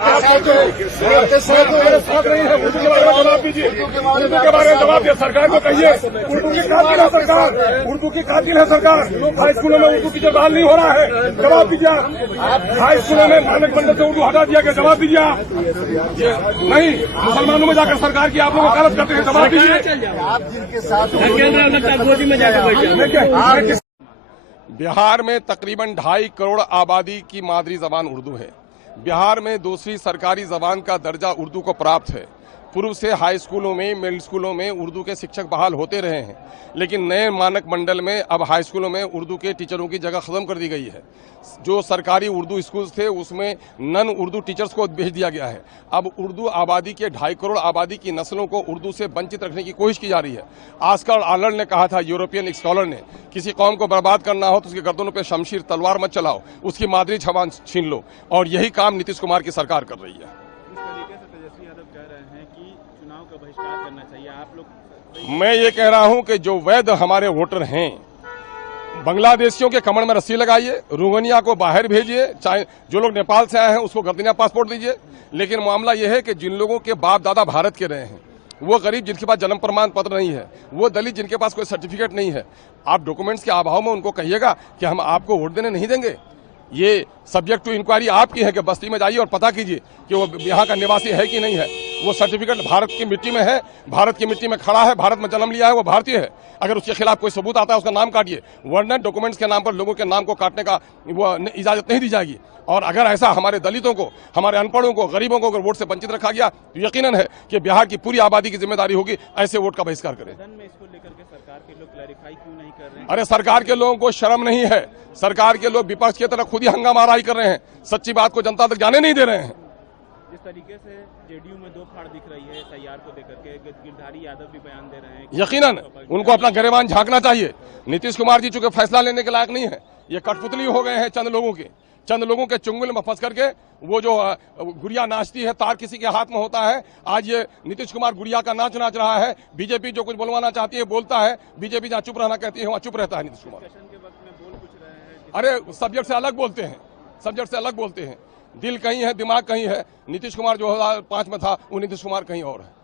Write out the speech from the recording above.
आप सोचते साथ नहीं है, उर्दू के बारे में जवाब दीजिए। उर्दू के बारे में जवाब दिया, सरकार को कहिए उर्दू की कातिल है सरकार, उर्दू की कातिल है सरकार। हाई स्कूलों में उर्दू टीचर बहाल नहीं हो रहा है, जवाब दीजिए आप। हाई स्कूलों में मानक मंडल से उर्दू हटा दिया गया, जवाब दीजिए आप। नहीं, मुसलमानों में जाकर सरकार की आप लोग वकालत करते हैं, जवाब दीजिए आप। जिनके साथ गोदी में जाकर बिहार में तकरीबन 2.5 करोड़ आबादी की मादरी जबान उर्दू है। बिहार में दूसरी सरकारी जबान का दर्जा उर्दू को प्राप्त है। पूर्व से हाई स्कूलों में, मिडिल स्कूलों में उर्दू के शिक्षक बहाल होते रहे हैं, लेकिन नए मानक मंडल में अब हाई स्कूलों में उर्दू के टीचरों की जगह खत्म कर दी गई है। जो सरकारी उर्दू स्कूल्स थे उसमें नन उर्दू टीचर्स को भेज दिया गया है। अब उर्दू आबादी के 2.5 करोड़ आबादी की नस्लों को उर्दू से वंचित रखने की कोशिश की जा रही है। ऑस्कर आर्लंड ने कहा था, यूरोपियन स्कॉलर ने, किसी कौम को बर्बाद करना हो तो उसके गर्दनों पर शमशीर तलवार मत चलाओ, उसकी मादरी जबान छीन लो। और यही काम नीतीश कुमार की सरकार कर रही है। बहिष्कार करना चाहिए आप लोग। मैं ये कह रहा हूं कि जो वैध हमारे वोटर हैं, बांग्लादेशियों के कमर में रस्सी लगाइए, रोहिंग्या को बाहर भेजिए, चाहे जो लोग नेपाल से आए हैं उसको गर्दनिया पासपोर्ट दीजिए। लेकिन मामला यह है कि जिन लोगों के बाप दादा भारत के रहे हैं, वो गरीब जिनके पास जन्म प्रमाण पत्र नहीं है, वो दलित जिनके पास कोई सर्टिफिकेट नहीं है, आप डॉक्यूमेंट्स के अभाव में उनको कहिएगा कि हम आपको वोट देने नहीं देंगे। ये सब्जेक्ट टू इंक्वायरी आपकी है कि बस्ती में जाइए और पता कीजिए कि वो यहाँ का निवासी है कि नहीं है। वो सर्टिफिकेट भारत की मिट्टी में है, भारत की मिट्टी में खड़ा है, भारत में जन्म लिया है, वो भारतीय है। अगर उसके खिलाफ कोई सबूत आता है उसका नाम काटिए, वरना डॉक्यूमेंट्स के नाम पर लोगों के नाम को काटने का वो इजाजत नहीं दी जाएगी। और अगर ऐसा हमारे दलितों को, हमारे अनपढ़ों को, गरीबों को अगर वोट से वंचित रखा गया तो यकीनन है कि बिहार की पूरी आबादी की जिम्मेदारी होगी ऐसे वोट का बहिष्कार करें। अरे सरकार के लोगों को शर्म नहीं है, सरकार के लोग विपक्ष की तरह खुद ही हंगामाराई कर रहे हैं, सच्ची बात को जनता तक जाने नहीं दे रहे हैं। जिस तरीके से जेडीयू में दो फाड़ दिख रही है तैयार को लेकर के, गिरधारी यादव भी बयान दे रहे हैं, यकीनन उनको अपना गिरेबान झांकना चाहिए। नीतीश कुमार जी चूंकि फैसला लेने के लायक नहीं है, ये कठपुतली हो गए हैं चंद लोगों के चुंगल में फंस करके। वो जो गुड़िया नाचती है, तार किसी के हाथ में होता है, आज ये नीतीश कुमार गुड़िया का नाच नाच रहा है। बीजेपी जो कुछ बोलवाना चाहती है बोलता है, बीजेपी जहाँ चुप रहना कहती है वहाँ चुप रहता है नीतीश कुमार। अरे सब्जेक्ट से अलग बोलते हैं, दिल कहीं है, दिमाग कहीं है। नीतीश कुमार 2005 में था, वो नीतीश कुमार कहीं और है।